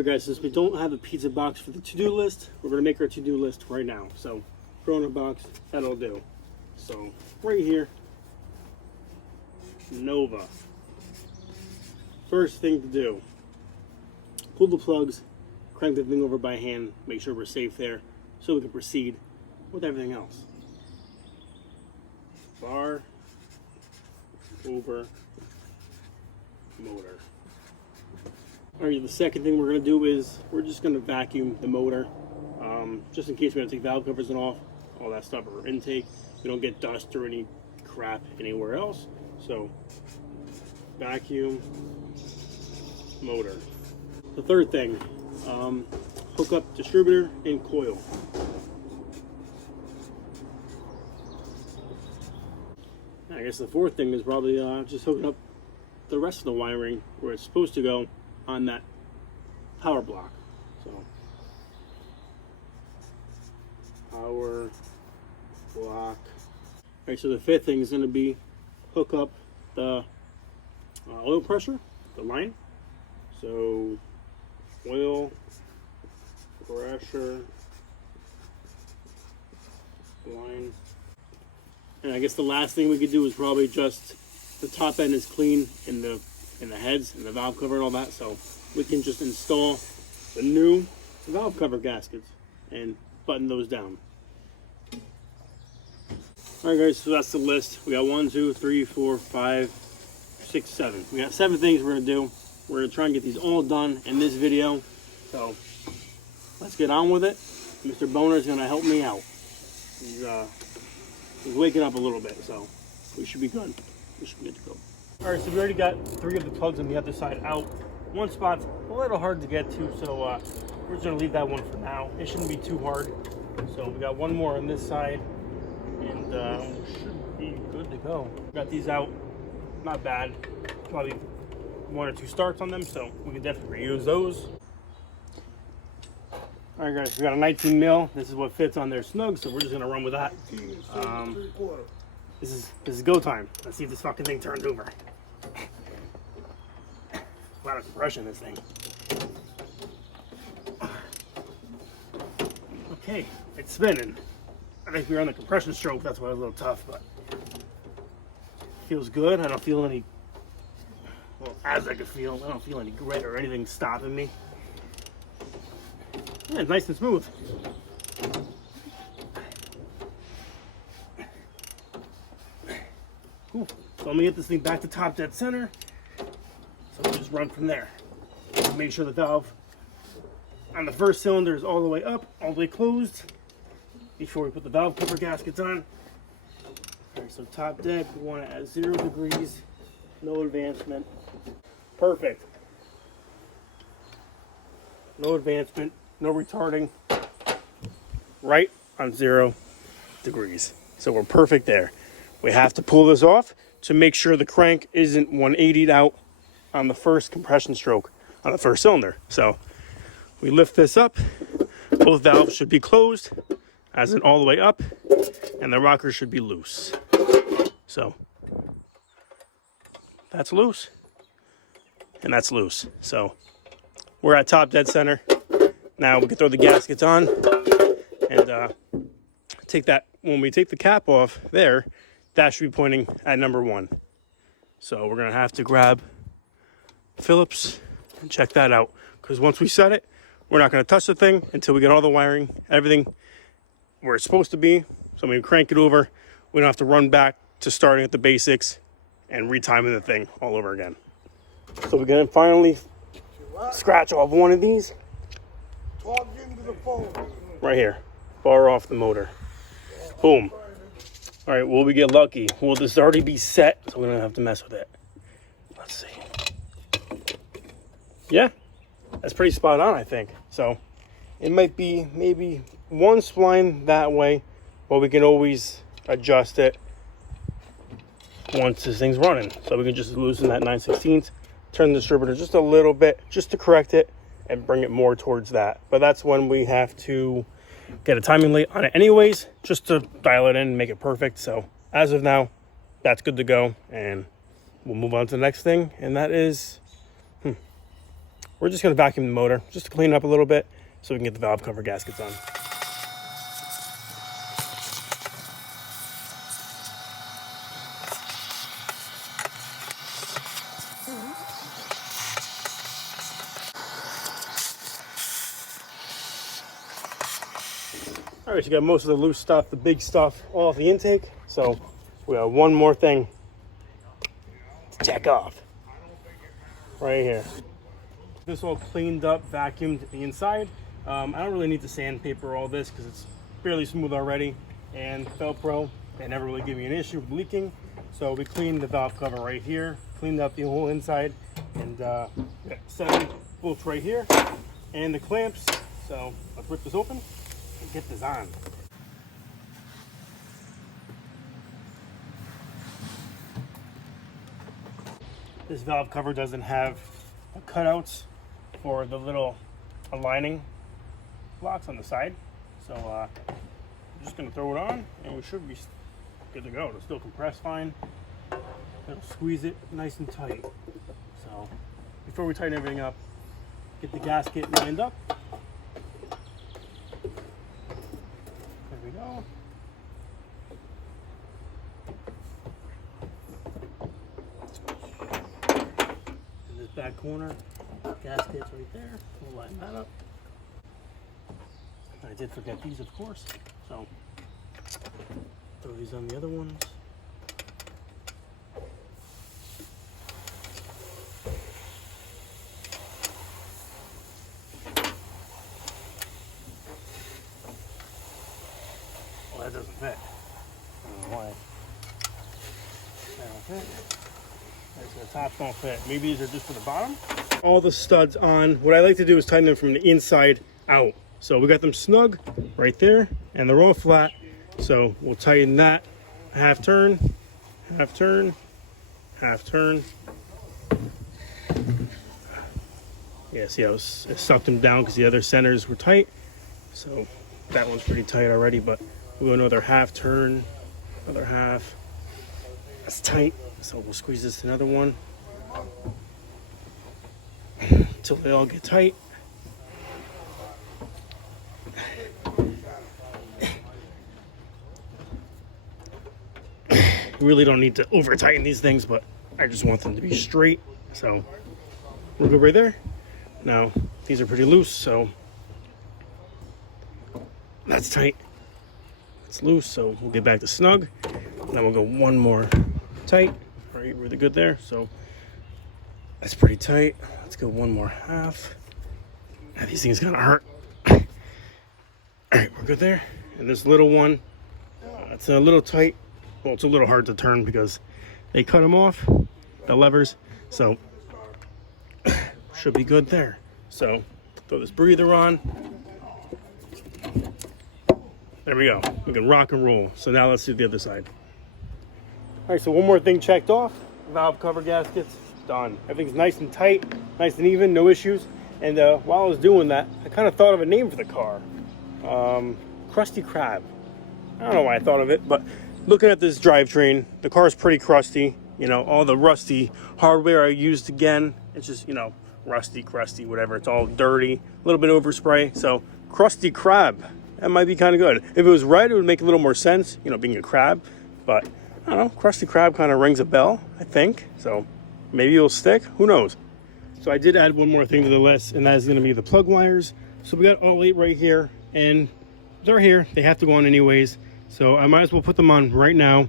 Alright guys, since we don't have a pizza box for the to-do list, we're going to make our to-do list right now. So, throw in a box, that'll do. So, right here, Nova. First thing to do, pull the plugs, crank the thing over by hand, make sure we're safe there, so we can proceed with everything else. Bar over motor. Alright, the second thing we're going to do is we're just going to vacuum the motor, just in case we have to take valve covers off, all that stuff, or intake. We don't get dust or any crap anywhere else. So, vacuum motor. The third thing, hook up distributor and coil. I guess the fourth thing is probably just hooking up the rest of the wiring where it's supposed to go on that power block. So, power block. Alright, so the fifth thing is going to be hook up the oil pressure, the line. So, oil pressure line. And I guess the last thing we could do is probably just the top end is clean in the heads and the valve cover and all that, so we can just install the new valve cover gaskets and button those down. Alright guys, so that's the list. We got 1, 2, 3, 4, 5, 6, 7. We got 7 things we're going to do. We're going to try and get these all done in this video. So, let's get on with it. Mr. Boner is going to help me out. He's waking up a little bit, so we should be good. We should be good to go. Alright, so we already got 3 of the plugs on the other side out. One spot's a little hard to get to, so we're just going to leave that one for now. It shouldn't be too hard. So we got 1 more on this side, and we should be good to go. Got these out, not bad. Probably 1 or 2 starts on them, so we can definitely reuse those. Alright guys, we got a 19 mil. This is what fits on their snug, so we're just going to run with that. This is go time. Let's see if this fucking thing turns over. A lot of compression in this thing. Okay, it's spinning. I think we're on the compression stroke, that's why it was a little tough, but feels good. I don't feel any, well, as I could feel, I don't feel any grit or anything stopping me. Yeah, it's nice and smooth. Cool. So let me get this thing back to top dead center. So we'll just run from there. Make sure the valve on the first cylinder is all the way up, all the way closed, before we put the valve cover gaskets on. Alright, so top dead, we want it at 0 degrees, no advancement. Perfect. No advancement, no retarding. Right on 0 degrees. So we're perfect there. We have to pull this off to make sure the crank isn't 180'd out on the first compression stroke on the first cylinder. So we lift this up, both valves should be closed, as in all the way up, and the rocker should be loose. So that's loose, and that's loose. So we're at top dead center. Now we can throw the gaskets on and take that. When we take the cap off there, that should be pointing at number 1. So we're gonna have to grab Phillips and check that out, because once we set it, we're not gonna touch the thing until we get all the wiring, everything where it's supposed to be. So when we crank it over, we don't have to run back to starting at the basics and retiming the thing all over again. So we're gonna finally scratch off one of these right here, bar off the motor. Boom. All right, will we get lucky? Will this already be set, so we don't have to mess with it? Let's see. Yeah, that's pretty spot on, I think. So it might be maybe 1 spline that way, but we can always adjust it once this thing's running. So we can just loosen that 9/16, turn the distributor just a little bit, just to correct it and bring it more towards that. But that's when we have to get a timing light on it anyways, just to dial it in and make it perfect. So as of now, that's good to go, and we'll move on to the next thing, and that is we're just going to vacuum the motor just to clean it up a little bit so we can get the valve cover gaskets on. All right, so you got most of the loose stuff, the big stuff, all off the intake. So we have one more thing to check off right here. This all cleaned up, vacuumed the inside. I don't really need to sandpaper all this because it's fairly smooth already, and Velcro, they never really give me an issue with leaking. So we cleaned the valve cover right here, cleaned up the whole inside, and we got 7 bolts right here and the clamps. So let's rip this open and get this on. This valve cover doesn't have the cutouts for the little aligning blocks on the side. So I'm just going to throw it on and we should be good to go. It'll still compress fine. It'll squeeze it nice and tight. So before we tighten everything up, get the gasket lined up. There we go. In this back corner, gaskets right there. We'll line that up. I did forget these, of course, so throw these on the other ones. Well, that doesn't fit. I don't know why. That don't fit. So the tops don't fit. Maybe these are just for the bottom. All the studs on. What I like to do is tighten them from the inside out. So we got them snug right there, and they're all flat. So we'll tighten that. Half turn, half turn, half turn. Yeah, see how it sucked them down because the other centers were tight. So that one's pretty tight already, but we'll go another half turn, another half. That's tight. So we'll squeeze this another one until they all get tight. We really don't need to over tighten these things, but I just want them to be straight. So we're good right there. Now these are pretty loose, so that's tight. It's loose, so we'll get back to snug. Then we'll go one more tight. All right, really good there. So that's pretty tight. Let's go one more half. Now, these things gonna hurt. All right, we're good there. And this little one, it's a little tight. Well, it's a little hard to turn because they cut them off, the levers. So should be good there. So throw this breather on. There we go. We can rock and roll. So now let's do the other side. All right, so one more thing checked off. Valve cover gaskets, done. Everything's nice and tight, nice and even, no issues. And while I was doing that, I kind of thought of a name for the car. Krusty Krab. I don't know why I thought of it, but looking at this drivetrain, the car is pretty crusty. You know, all the rusty hardware I used again, it's just, you know, rusty, crusty, whatever. It's all dirty, a little bit overspray. So Krusty Krab, that might be kind of good. If it was red, it would make a little more sense, you know, being a crab. But I don't know, Krusty Krab kind of rings a bell, I think. So maybe it'll stick, who knows? So I did add one more thing to the list, and that is going to be the plug wires. So we got all 8 right here, and they're here. They have to go on anyways. So I might as well put them on right now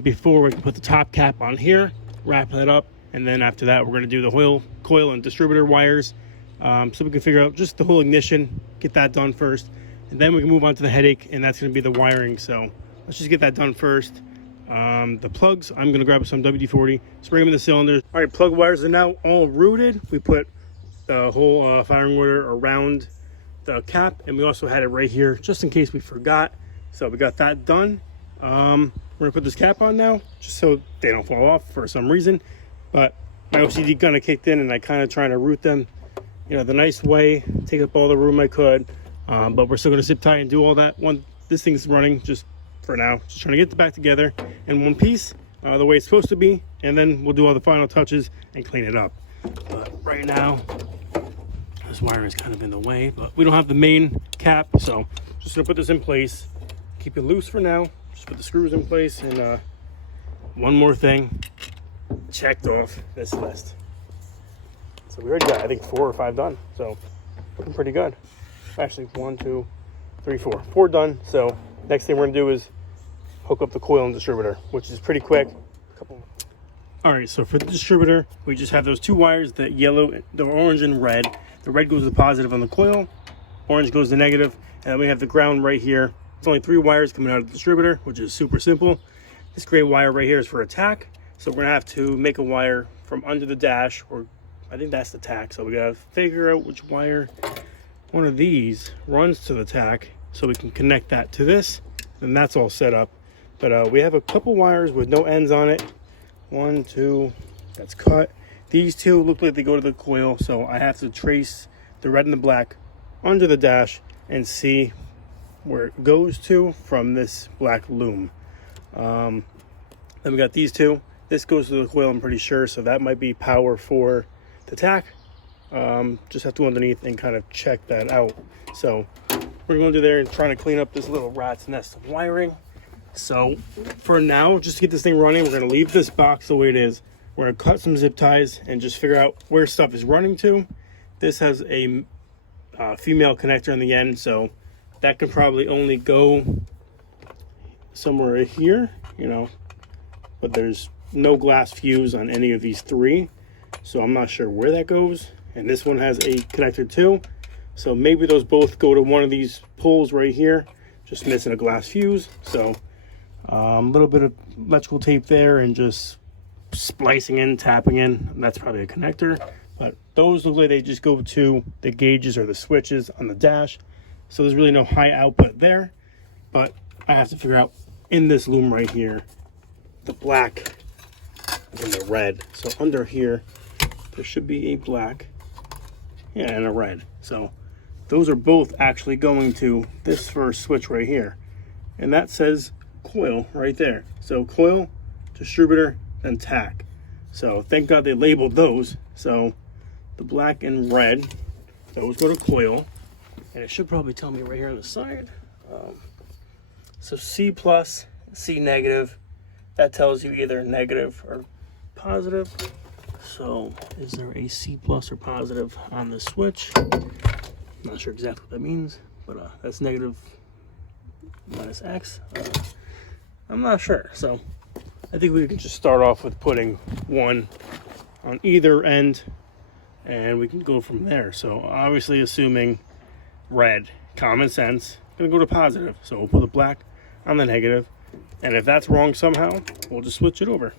before we can put the top cap on here, wrap that up, and then after that we're going to do the coil and distributor wires, so we can figure out just the whole ignition, get that done first, and then we can move on to the headache, and that's going to be the wiring. So let's just get that done first. The plugs, I'm going to grab some WD-40, spray them in the cylinders. All right, plug wires are now all routed. We put the whole firing order around the cap, and we also had it right here just in case we forgot. So we got that done. We're gonna put this cap on now just so they don't fall off for some reason, but my OCD kind of kicked in and I kind of trying to route them, you know, the nice way, take up all the room I could, but we're still gonna zip tie and do all that. This thing's running just for now, just trying to get it back together in one piece, the way it's supposed to be, and then we'll do all the final touches and clean it up. But right now this wire is kind of in the way, but we don't have the main cap, so just gonna put this in place, keep it loose for now, just put the screws in place, and one more thing checked off this list. So we already got, I think, 4 or 5 done, so looking pretty good. Actually, 1, 2, 3, 4. 4 done. So next thing we're gonna do is hook up the coil and distributor, which is pretty quick. All right, so for the distributor, we just have those 2 wires, the yellow, the orange and red. The red goes to positive on the coil, orange goes to negative, and then we have the ground right here. It's only 3 wires coming out of the distributor, which is super simple. This gray wire right here is for attack, so we're gonna have to make a wire from under the dash, or I think that's the tack. So we gotta figure out which wire, one of these runs to the tack, so we can connect that to this, and that's all set up. But we have a couple wires with no ends on it. 1, 2, that's cut. These 2 look like they go to the coil, so I have to trace the red and the black under the dash and see where it goes to from this black loom. Then we got these 2. This goes to the coil, I'm pretty sure, so that might be power for the tack. Just have to go underneath and kind of check that out. So we're going to do there and trying to clean up this little rat's nest of wiring. So for now, just to get this thing running, we're going to leave this box the way it is. We're going to cut some zip ties and just figure out where stuff is running to. This has a female connector in the end, so that can probably only go somewhere here, you know, but there's no glass fuse on any of these 3, so I'm not sure where that goes. And this one has a connector too, so maybe those both go to one of these poles right here, just missing a glass fuse. So a little bit of electrical tape there and just splicing in, tapping in, that's probably a connector. But those look like they just go to the gauges or the switches on the dash, so there's really no high output there. But I have to figure out in this loom right here the black and the red. So under here there should be a black, yeah, and a red. So those are both actually going to this first switch right here, and that says coil right there. So coil, distributor, then tack. So thank God they labeled those. So the black and red, those go to coil, and it should probably tell me right here on the side. So C plus, C negative, that tells you either negative or positive. So is there a C plus or positive on the switch? I'm not sure exactly what that means, but that's negative minus X. I'm not sure. So I think we can just start off with putting one on either end, and we can go from there. So obviously, assuming red, common sense, gonna go to positive. So we'll put the black on the negative, and if that's wrong somehow, we'll just switch it over.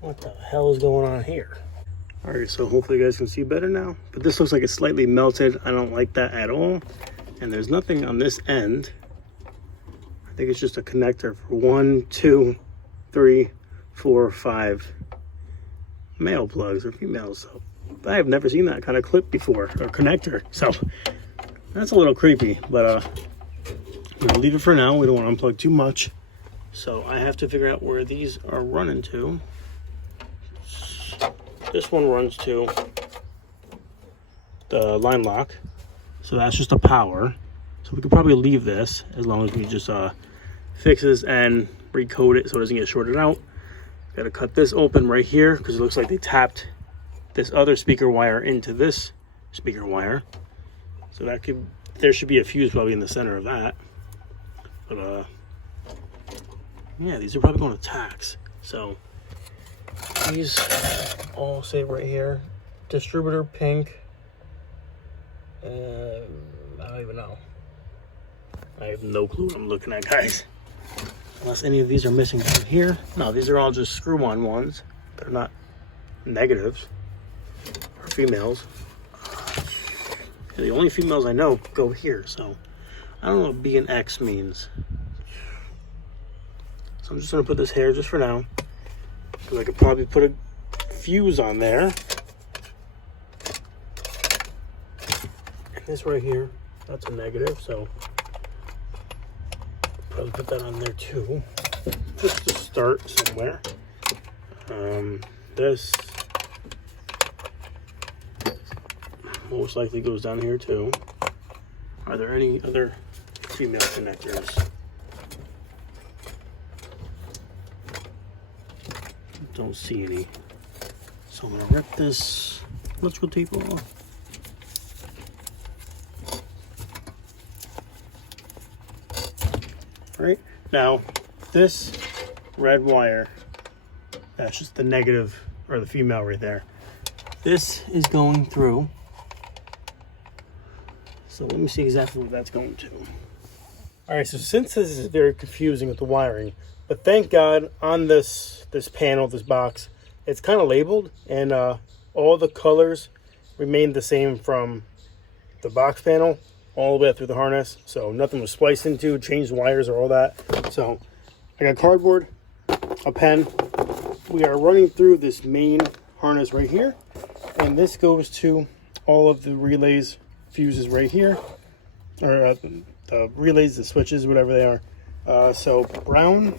What the hell is going on here? All right, so hopefully you guys can see better now, but this looks like it's slightly melted. I don't like that at all. And there's nothing on this end. I think it's just a connector for 1, 2, 3, 4, 5 male plugs or females. So I have never seen that kind of clip before, or connector. So that's a little creepy, but I'm gonna leave it for now. We don't want to unplug too much. So I have to figure out where these are running to. This one runs to the line lock, so that's just a power. So we could probably leave this as long as we just fix this and recode it so it doesn't get shorted out. Got to cut this open right here because it looks like they tapped this other speaker wire into this speaker wire. So that could, there should be a fuse probably in the center of that. But yeah, these are probably going to tacks. So these all say right here distributor pink. I don't even know. I have no clue what I'm looking at, guys. Unless any of these are missing from here. No, these are all just screw-on ones. They're not negatives or females. The only females I know go here, so I don't know what B and X means. So I'm just gonna put this here just for now, because I could probably put a fuse on there. And this right here, that's a negative, so probably put that on there too, just to start somewhere. This most likely goes down here too. Are there any other female connectors? Don't see any. So I'm gonna rip this electrical tape off. Right now, this red wire, that's just the negative or the female right there. This is going through. So let me see exactly what that's going to. All right, so since this is very confusing with the wiring, but thank God on this panel, this box, it's kind of labeled, and all the colors remained the same from the box panel all the way through the harness. So nothing was spliced into, changed wires or all that. So I got cardboard, a pen. We are running through this main harness right here, and this goes to all of the relays, fuses right here, or the relays, the switches, whatever they are. So brown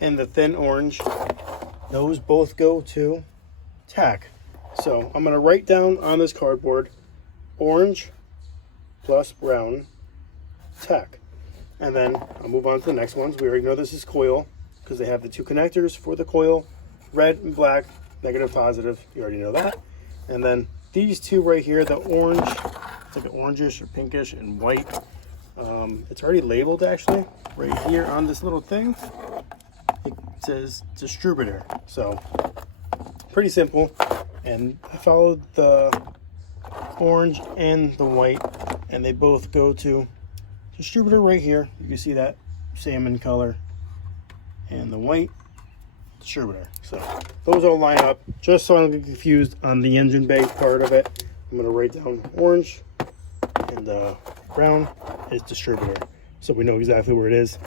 and the thin orange, those both go to tack. So I'm going to write down on this cardboard, orange plus brown, tack. And then I'll move on to the next ones. We already know this is coil, because they have the two connectors for the coil, red and black, negative, positive. You already know that. And then these two right here, the orange, it's like an orangish or pinkish and white. It's already labeled actually right here on this little thing. It says distributor. So pretty simple. And I followed the orange and the white, and they both go to distributor right here. You can see that salmon color and the white distributor. So those all line up, just so I don't get confused on the engine bay part of it. I'm going to write down orange, and brown is distributor, so we know exactly where it is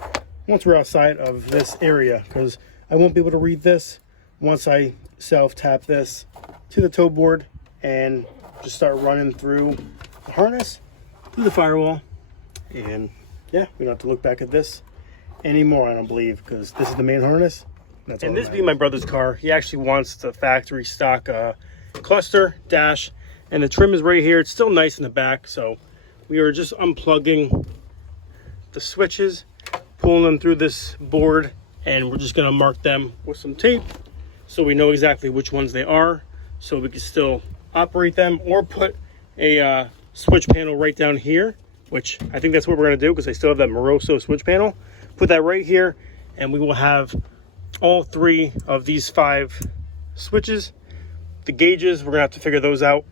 once we're outside of this area, because I won't be able to read this once I self-tap this to the toe board and just start running through the harness, through the firewall, and yeah, we don't have to look back at this anymore, I don't believe, because this is the main harness. That's and this being my brother's car, he actually wants the factory stock cluster, dash, and the trim is right here. It's still nice in the back, so we are just unplugging the switches, pulling them through this board, and we're just going to mark them with some tape so we know exactly which ones they are, so we can still operate them, or put a switch panel right down here, which I think that's what we're going to do, because I still have that Moroso switch panel. Put that right here, and we will have all three of these 5 switches. The gauges, we're gonna have to figure those out.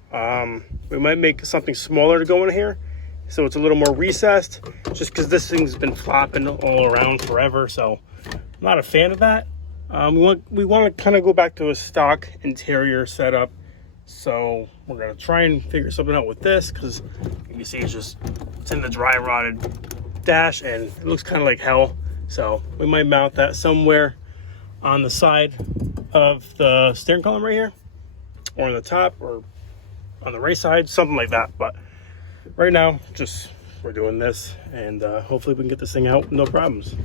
We might make something smaller to go in here, so it's a little more recessed, just because this thing's been flopping all around forever, so I'm not a fan of that. We want to kind of go back to a stock interior setup, so we're gonna try and figure something out with this, because you can see it's in the dry rotted dash, and it looks kind of like hell. So we might mount that somewhere on the side of the steering column right here, or on the top, or on the right side, something like that. But right now, we're doing this, and hopefully we can get this thing out, no problems.